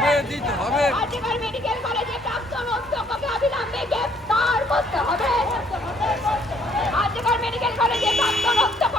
হবে, দিতে হবে। আজকের মেডিকেল কলেজে প্রাক্তন অধ্যক্ষকে অবিলম্বে গ্রেফতার করতে হবে। আজকের মেডিকেল কলেজে প্রাক্তন অধ্যক্ষ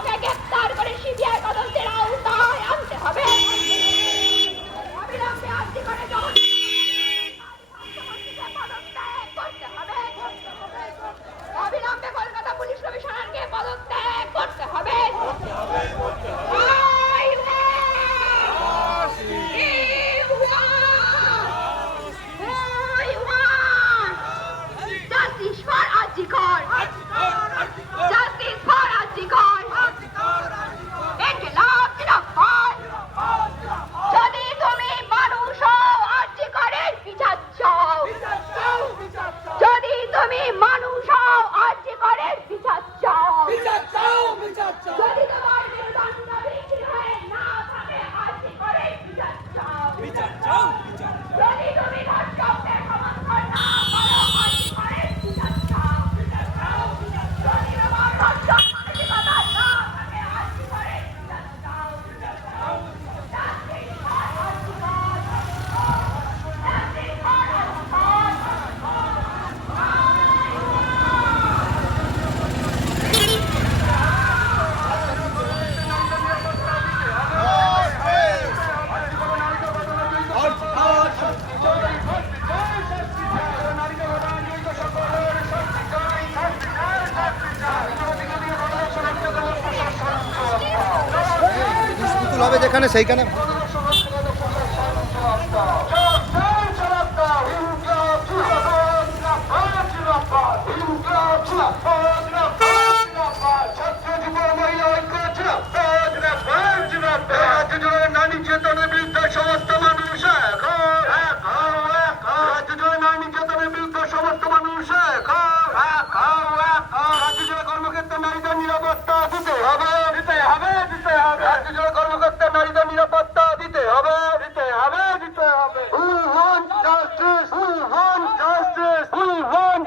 হও। রাজ্য জুড়ে কর্মক্ষেত্রে নারীদের নিরাপত্তা হবে দিতে হবে দিতে হবে রাজ্য জুড়ে কর্মক্ষেত্রে নারীদের নিরাপত্তা দিতে হবে দিতে হবে দিতে হবে We want justice! We want justice! We want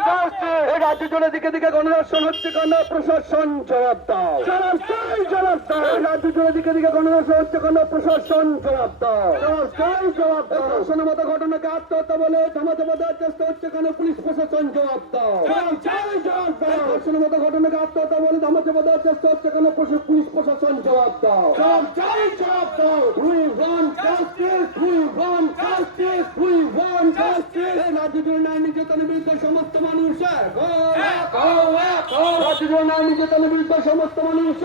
জুড়ে দিকে দিকে গণধর্ষণ হচ্ছে কেন প্রশাসন জবাব দাও জবাব চাই, দিকে দিকে গণধর্ষণ হচ্ছে কেন প্রশাসন জবাব দাও জবাব চাই, জবাব দাও। ধর্ষণের মতো ঘটনাকে আত্মহত্যা বলে থামাতে দেওয়ার চেষ্টা হচ্ছে কেন পুলিশ প্রশাসন জবাব দাও জবাব চাই, জবাব দাও। মতো ঘটনাকে আত্মহত্যা বলে থামাতে দেওয়ার চেষ্টা হচ্ছে কেন পুলিশ প্রশাসন জবাব দাও জবাব চাই, জবাব দাও। We want justice! We নির্যাতনের বিরুদ্ধে সমস্ত মানুষ নির্যাতনের বিরুদ্ধে সমস্ত মানুষ